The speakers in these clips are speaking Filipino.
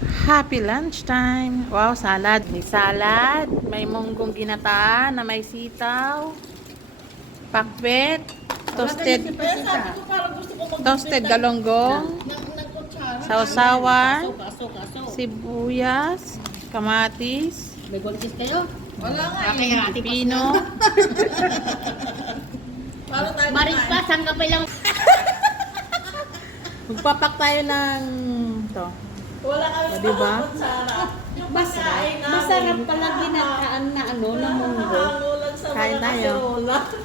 Happy lunchtime. Wow, salad. May salad. May munggong ginata na may sitaw. Pakbet. Toasted. Toasted galonggong. Sausawan. Sibuyas. Kamatis. May buntis kayo? Wala nga eh. Pino. Marispas, hanggang pa lang. Magpapak tayo ng to. Wala kami Diba? Masarap pala ginataan na na munggo. Kain tayo.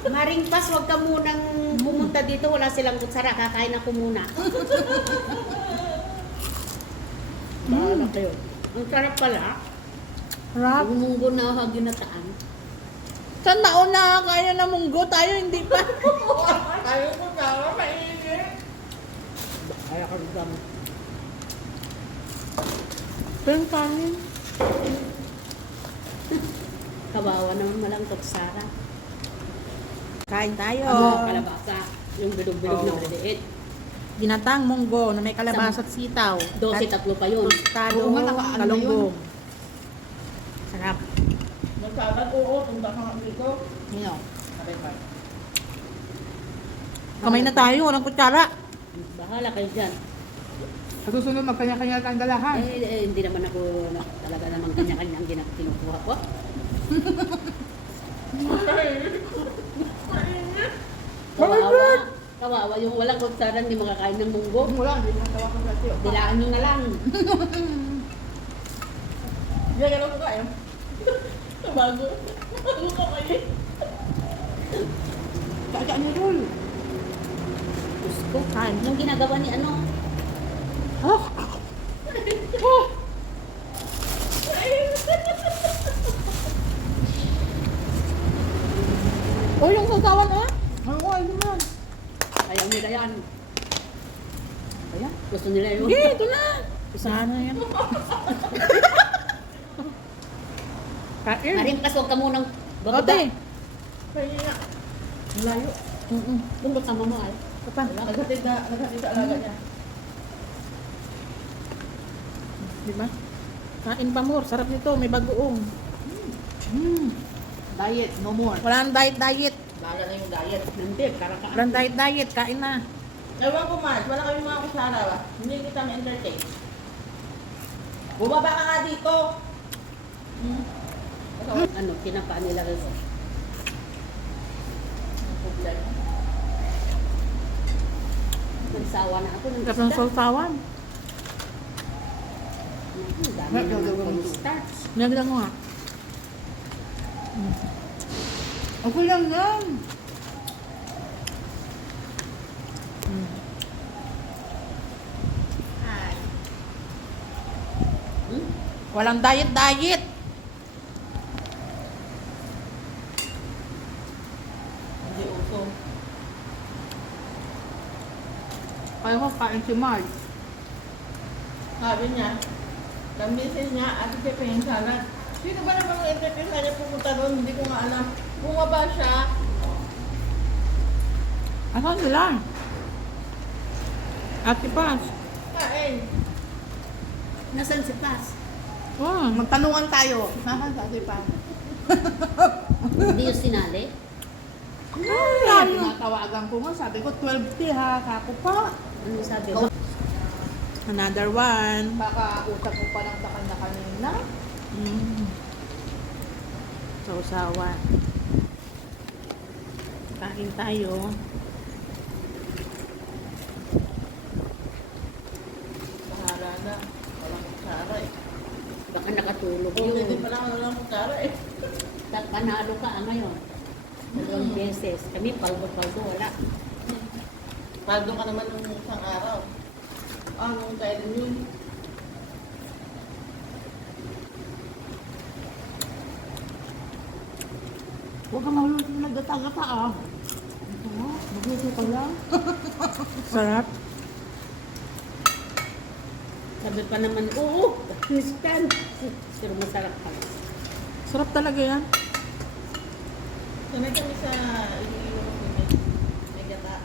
Maringpas, wag ka munang pumunta dito. Wala silang kutsara. Kakain ako muna. Bahala kayo. Ang sarap pala. Rap. Yung munggo na ginataan. Saan nauna kaya na munggo? Tayo hindi pa. Tayo ko na, mainit. Kaya ka rin dami. Pero kanin. Kawawa naman malang kutsara. Kain tayo. Kalabasa. Yung bilog-bilog na Oh. maliit. Ginatang munggo na may kalabasa at sitaw. 12, tatlo pa yun. Tostado, Oo nga, nakaano galonggong. Sarap. Magsalag, oo, punta ka nga dito. Ngayon. Aray. Kamay na tayo, walang kutsara. Bahala kayo dyan. Sa susunod, magkanya-kanya tayong dalahan. Hindi naman ako talaga namang kanya-kanya ang kinukuha ko. Kawawa. Kawawa yung walang kutsara hindi makakain ng munggo. Wala, hindi natawa ko sa tiyo. Dilaan nyo na lang. Yan, gano'n ko kayo. Bago. Bago ka kayo. Kaya niyo doon. Gusto. Kain. Yung ginagawa ni ano. Oh! Oh! Oh, yung sasawan ah? Oo, ayun naman. Ayaw nila yan. Ayan. Gusto nila yun. Sige, ito na. Sana yan. Kain. Marimpas, huwag ka munang bababa. Ote. Kaya nga. Malayo. Kung ba't tama mo ay. Papa. Naghatid sa alaga niya. Diba? Kain pa more. Sarap nito. May bagoong. Diet, no more. Wala nang diet. Bahala na yung diet. Nandip, karakaan. Walang diet. Kain na. Ewan ko, Mars. Wala kami mga kusara ba? Hindi kita ma-entertain. Bumaba ka nga dito. Ano, kinapaan nila rin. Problema. Nagsawa na ako ng Sarap ng sausawan. Dami naman kong starch. Naglang mo nga. Ako lang yan. Walang diet. Hindi uso. Kaya ko kain si Marge. Sabi niya, gamitin niya at ipipingin salad. Sino ba naman ang entertain na niya pumunta doon? Hindi ko nga alam. Bumaba siya. Asan sila? Ate Paz. Kain. Nasaan si Paz? Oh. Magtanungan tayo. Nasaan sa ate pa? Hindi yung sinali? Tinatawagan ko nga. Sabi ko, 12 ha. Kako pa. Ano sabi ko? Another one. Baka usap mo pa lang sa kanya kanina. Sausawan. Kain tayo. Bahala na. Walang kutsara eh. Baka nakatulog Oo, hindi yun. pa lang walang kutsara eh. Panalo ka ngayon. Dalawang beses. Kami, paldo-paldo, wala. Paldo ka naman nung isang araw. Nung kailan yun? Huwag ka mahulog na nagdata-gata ah. Ito nga, magluto ka lang. Sarap. Sabi pa naman, oo, Christian. Pero masarap pa. Sarap talaga yan. Sanay kami sa may gata.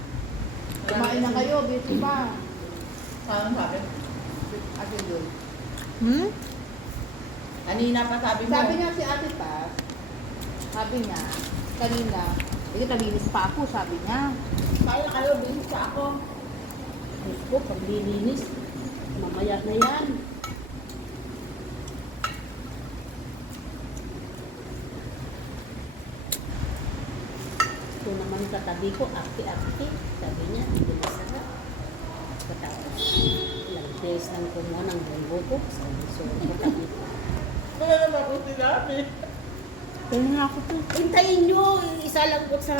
Kumain na kayo, busy pa. Parang sabi, Ate Jul. Hmm? Kanina pa sabi mo. Sabi niya si Ate Paz, sabi niya, kanina, hindi nalinis pa ako, sabi niya. Kaya kayo, bilis pa ako. Diyos ko, paglilinis. Mamaya na yan. Ito naman katabi ko, akti-akti. Sabi niya, hindi masarap. Katapos, ilang days lang kumuha ng bunggo ko. Sabi, so, katabi ko. Wala naman ako sinabi. Tingnan nga ako to. Hintayin nyo, isa lang po sa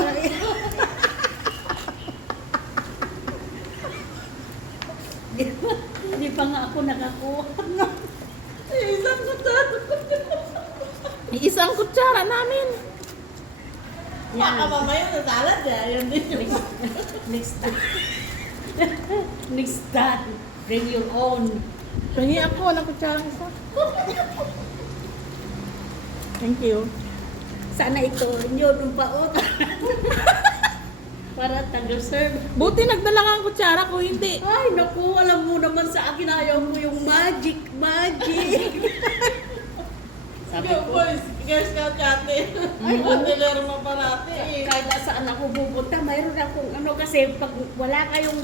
Hindi pa nga ako nakakuha. Isang kutsara. Isang kutsara namin. Baka mamaya na salad eh. Yan din yung... Next time. Next time. Bring your own. Pahingi ako ng kutsara isa. Thank you. Sana ito nyo nung paot. Para taga-serve. Buti nagdala ka ang kutsara ko, hindi. Ay, naku, alam mo naman sa akin, ayaw mo yung magic. Sabi Yo, ko, boys, guys ka kate. Ay, hotelero mo parati eh. kahit saan ako pupunta, mayroon akong ano kasi pag wala kayong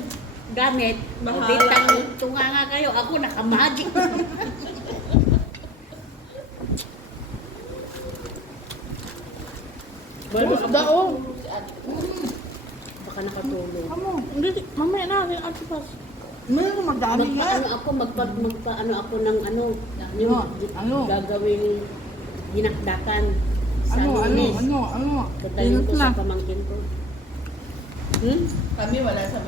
gamit, Bahala. tunga nga kayo, ako naka-magic. Tapos daw. Baka nakatulog. Amo, hindi, mamaya na, Ate Paz. Mayroon madami nga. Magpaano ako, magpaano ako ng ano, yung Ano? gagawing dinakdakan sa Ano? lunes. Ano? Patayin ko Init na. sa pamangkin ko. Kami wala sa